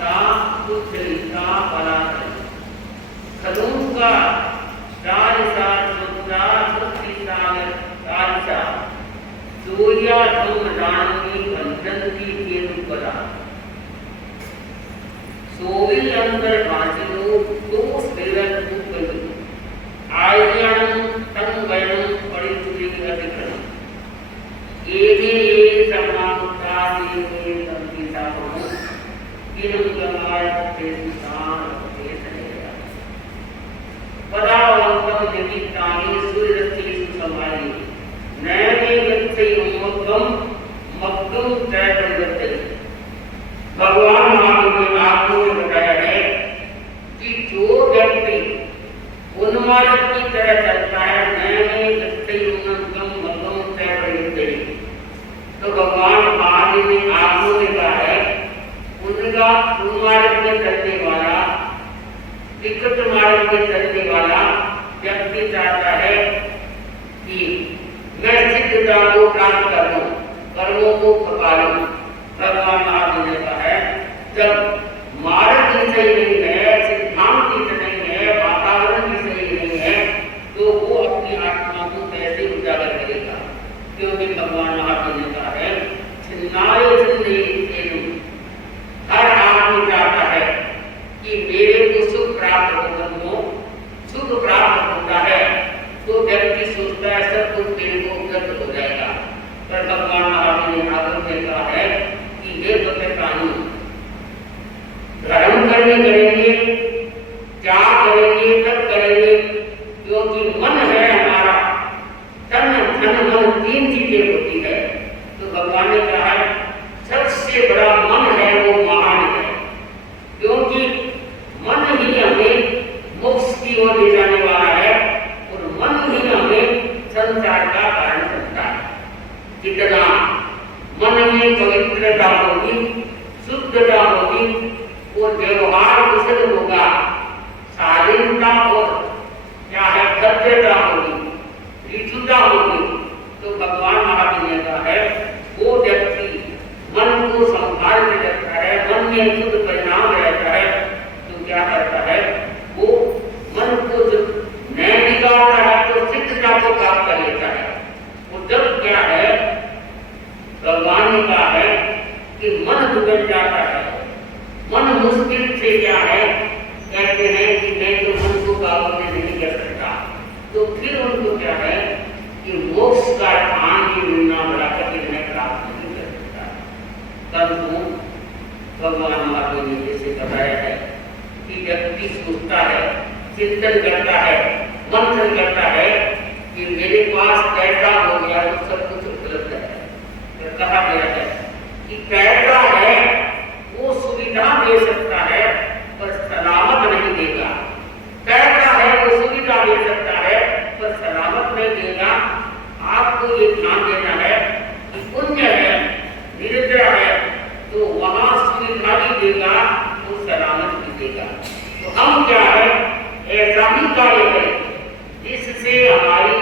का सुखलिका पराधन खलूं का राजसा सुत्रा सुखी सागर राजसा सूर्या धूम रानी बंधन की केतु परा सोविल अंतर भाषिनो तो स्वेरन उपगति आय्यानं तंगयनं परिचुरी अधिकरण एवे समानुतानि में संगीता हो किरण गमाय ते सुसान ते सनेया पदावंतम निमित्तानि सूर्यरश्मि सुसमानि नैवे गच्छै उन्मत्तम मग्गम त्रैगच्छै भगवान महावीर ने आपको बताया है कि जो व्यक्ति उन्माद की तरह चलता है नैवे गच्छै उन्मत्तम मग्गम त्रैगच्छै तो भगवान महावीर ने आपको कहा है उनका उन्माद में चलने वाला विकृत मार्ग में चलने वाला व्यक्ति चाहता है कि मैं सिद्धता को प्राप्त करूं कर्मों को पका लूं। भगवान महावीर ने कहा है जब मार्ग ही सही नहीं है सिद्धांत ही नहीं है वातावरण ही सही नहीं है तो वो अपनी आत्मा को कैसे उजागर करेगा। क्योंकि भगवान महावीर ने कहा है छिन्नाय छिन्नैः हर आदमी चाहता है कि मेरे को सुख प्राप्त हो सुख प्राप्त होता है तो व्यक्ति सोचता है सब कुछ मेरे को उपलब्ध हो जाएगा। पर भगवान महावीर ने आगे में कहा है कि ये कानून धर्म करेंगे क्या करेंगे तब करेंगे क्योंकि मन है हमारा तन धन मन तीन चीजें होती है। तो भगवान ने कहा है सबसे बड़ा मन है वो महान है क्योंकि मन ही हमें मोक्ष की ओर ले जाने वाला है और मन ही हमें संसार का कारण बनता है। जितना मन में पवित्रता होगी शुद्धता होगी और व्यवहार कुशल होगा शालीनता और क्या है भद्रता होगी ऋजुता होगी तो भगवान महावीर ने कहा है वो व्यक्ति मन को संभाल के रखता है मन में शुद्ध परिणाम रहता है तो क्या करता है वो मन को जो नया निकालता है तो सिद्धता को प्राप्त कर लेता है। वो जब क्या है भगवान ने कहा है कि मन बिगड़ जाता है मन मुश्किल से क्या है कहते हैं कि मैं तो मन को काबू में नहीं कर सकता तो फिर उनको क्या है कि मोक्ष का स्थान भी मिलना बड़ा कठिन है प्राप्त नहीं कर सकता। परंतु भगवान महावीर ने जैसे बताया है कि व्यक्ति सोचता है चिंतन करता है मंथन करता है कि मेरे पास कैसा हो गया तो सब कुछ उपलब्ध है। तो कहा गया है कि कैसा है वो सुविधा दे सकता है पर सलामत नहीं देगा। कैसा है वो सुविधा दे सकता है पर सलामत नहीं देगा। आपको ये ध्यान देना है कि पुण्य है निरंतर है तो वहां सुविधा भी देगा तो सलामत भी देगा। तो हम क्या है ऐसा ही कार्य करें जिससे हमारी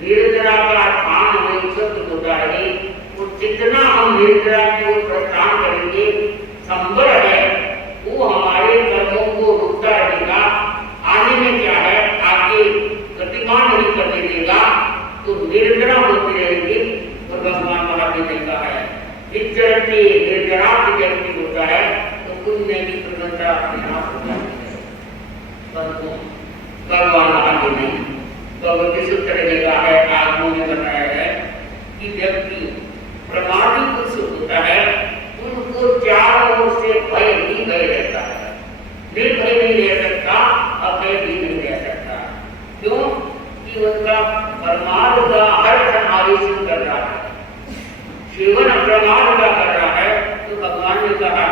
निर्जरा का स्थान हमें उपलब्ध होता रहे और जितना हम निर्जरा की ओर प्रस्थान करेंगे संभव है वो हमारे कर्मों को रुकता रहेगा। आने में क्या है आगे गतिमान नहीं करने देगा तो निर्जरा होती रहेगी। और भगवान महावीर ने कहा है विचरते निर्जरा व्यक्ति होता है तो पुण्य की प्रबंधता अपने आप हो जाती है। भगवान महावीर ने भगवती सूत्र ने कहा है आगमों ने बताया है कि व्यक्ति प्रमादी पुरुष होता है उनको चारों ओर से भय ही भय रहता है निर्भय नहीं रह सकता अभय भी नहीं रह सकता। क्यों कि उनका परमार्थ का अर्थ आवेशन कर रहा है सेवन प्रमाद का कर रहा है। तो भगवान ने कहा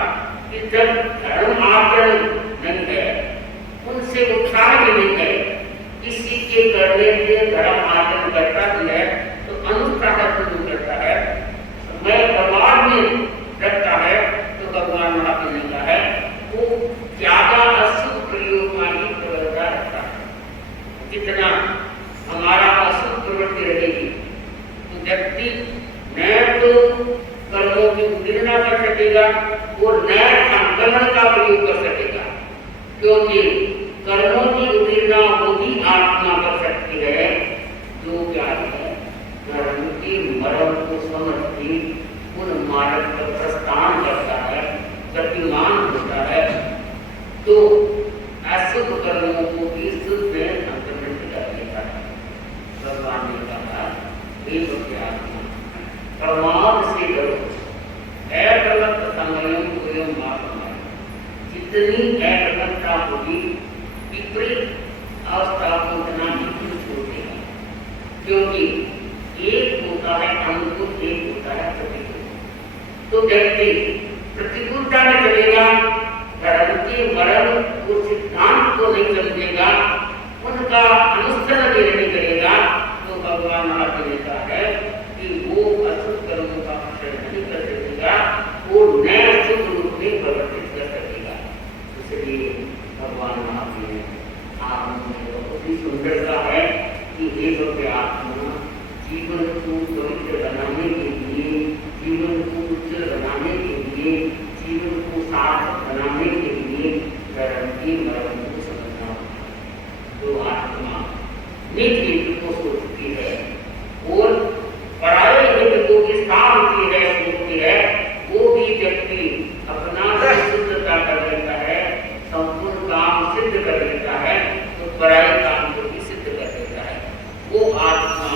कि जब धर्म आचरण नहीं है उनसे उत्साह भी नहीं है किसी के करने से धर्म आचरण करता भी है तो अनुत्साह शुरू करता है मैं प्रमाद में रखता है। तो भगवान महावीर ने कहा है वो ज्यादा अशुभ प्रयोग में ही प्रवृत्ता रखता है। जितना हमारा अशुभ प्रवृत्ति रहेगी तो व्यक्ति न तो कर्मों की उत्तीर्णा कर सकेगा और न संकलन का क्योंकि कर्मों की उपेक्षा वो भी आत्मा कर सकती है जो क्या है धर्म के मर्म को समझ के उन मार्ग पर प्रस्थान करता है, गतिमान होता है, तो अशुभ कर्मों को भी शुद्ध में संक्रमित कर देता है। भगवान ने कहा हे आत्मा प्रमाद से करो एकलत संयम को मार, जितनी एकलता होगी विपरीत अवस्था को उतना ही छोड़ेगा, क्योंकि एक होता है अनुकूल, एक होता है प्रतिकूल। तो व्यक्ति प्रतिकूलता में चलेगा, धर्म के मर्म को सिद्धांत को नहीं समझेगा, उनका अनुसरण भी नहीं करेगा, तो भगवान आपने लिखा है कि वो अशुभ कर्मों का आचरण नहीं कर सकेगा, वो नए शुभ रूप में परिवर्तित कर सकेगा। इसलिए भगवान आपने बहुत ही सुंदरता है कि हे भव्य आत्मा जीवन को पवित्र बनाने के लिए, जीवन को उज्जवल बनाने के लिए, जीवन को सार्थक बनाने के लिए धर्म के मर्म को समझना होता है। तो आत्मा निज हित को सोचती है और पराये हित को भी सामती है, सोचती है, वो भी व्यक्ति अपना शुद्धता कर लेता है, संपूर्ण काम सिद्ध कर लेता है, तो पराये काम को भी सिद्ध कर देता है। वो आत्मा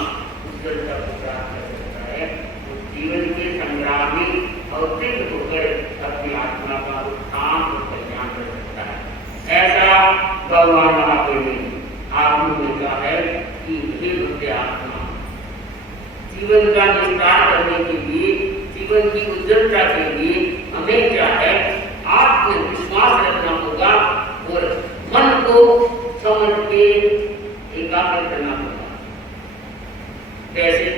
उज्जवलता को प्राप्त कर सकता है, तो जीवन के संग्राम में अवतीर्ण होकर अपनी आत्मा का उत्थान और कल्याण कर सकता है। ऐसा भगवान आपने कहा है कि हे भव्य आत्मा जीवन का विस्तार करने के लिए, जीवन की उज्जवलता के लिए हमें क्या है आत्मविश्वास रखना होगा और मन को समझ के एकाग्र करना होगा। कैसे?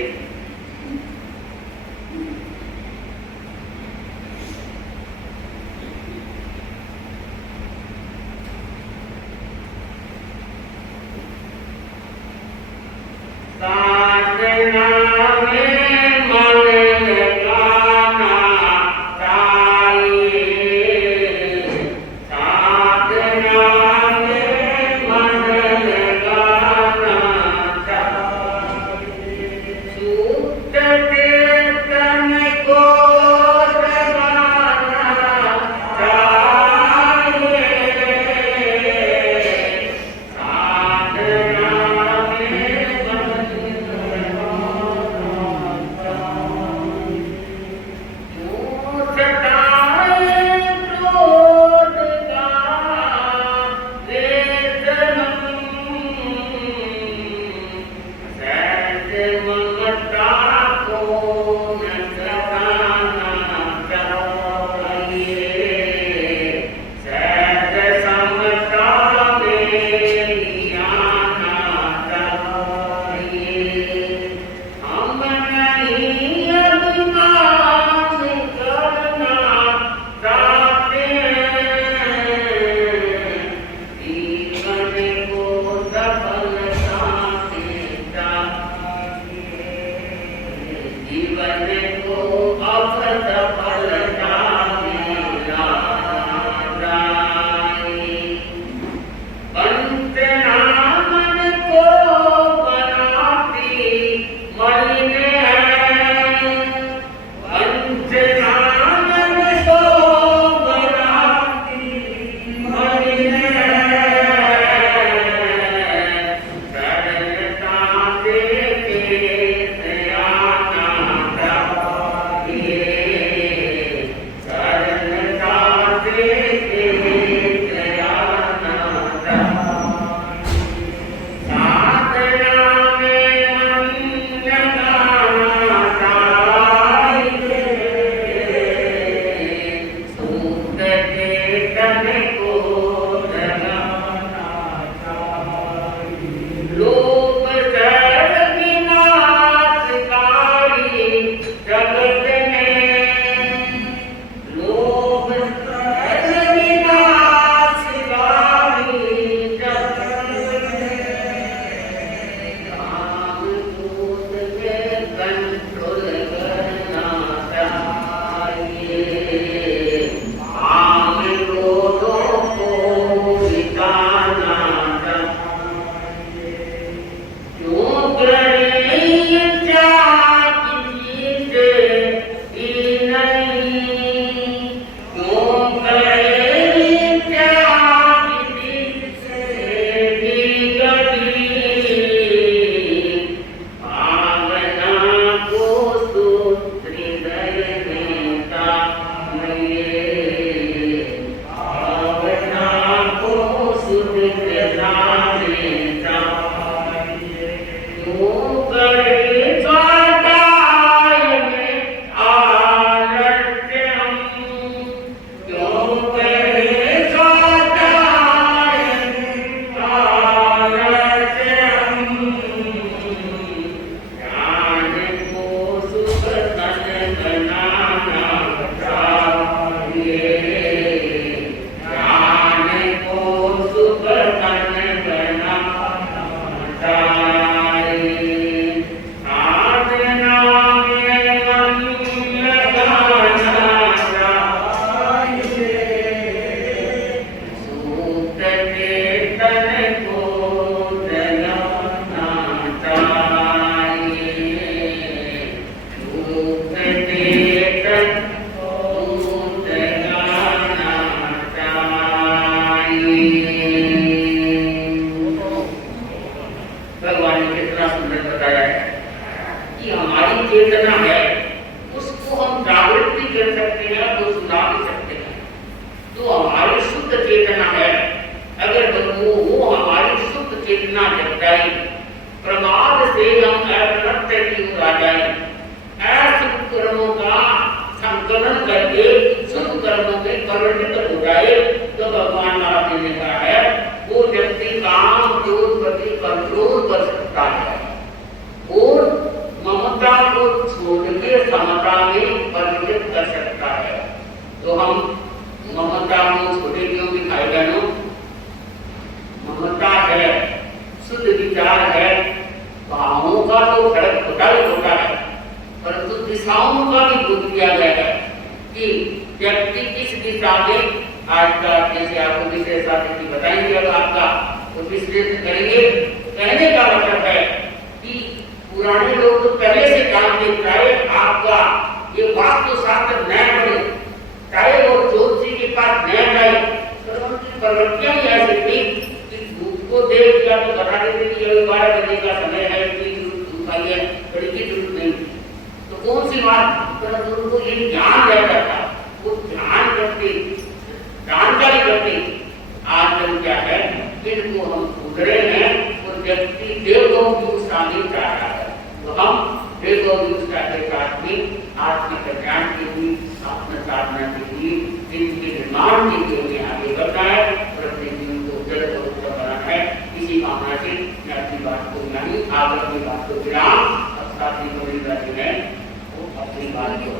साधना में मन लगाना चाहिए, साधना में मन लगाना चाहिए, सूक्त चेतन को जगाना चाहिए, साधना जाए तो भगवान महावीर ने कहा है वो व्यक्ति काम क्रोध प्रति कंट्रोल कर सकता है और ममता को छोड़ के समता में परिवर्तित कर सकता है। तो हम ममता को छोटे क्यों दिखाई बहनों? ममता है, शुद्ध विचार है, भावों का तो फर्क होता ही होता है, परंतु दिशाओं का भी बोध किया गया है कि व्यक्ति किस दिशा में आज का जैसे आपको विशेष की बताएंगे अगर आपका तो विश्लेषण करेंगे। कहने का मतलब है कि पुराने लोग तो पहले से जानते चाहे आपका ये वास्तु शास्त्र न बने चाहे वो ज्योतिषी के पास न जाए पर उनकी प्रवृत्तियां ही ऐसी थी कि धूप को देख लिया तो बता देते कि 12 बजे का समय है इतनी धूप आई है बड़ी की जरूरत नहीं। तो कौन सी बात परंतु उनको ये ज्ञान रहता था वो ध्यान करते जानकारी करते। आज हम क्या है इनको हम उधरे हैं और व्यक्ति देवों की शामिल कर रहा है। तो हम देवों की के साथ में आत्मकल्याण के लिए आत्म साधना के लिए इनके निर्माण के लिए हमें आगे बढ़ना है और अपने जीवन को जड़ बनाना है। इसी कामना से मैं अपनी बात को नहीं आगे अपनी बात को विराम अब साथी गोविंदा जी ने वो अपनी बात को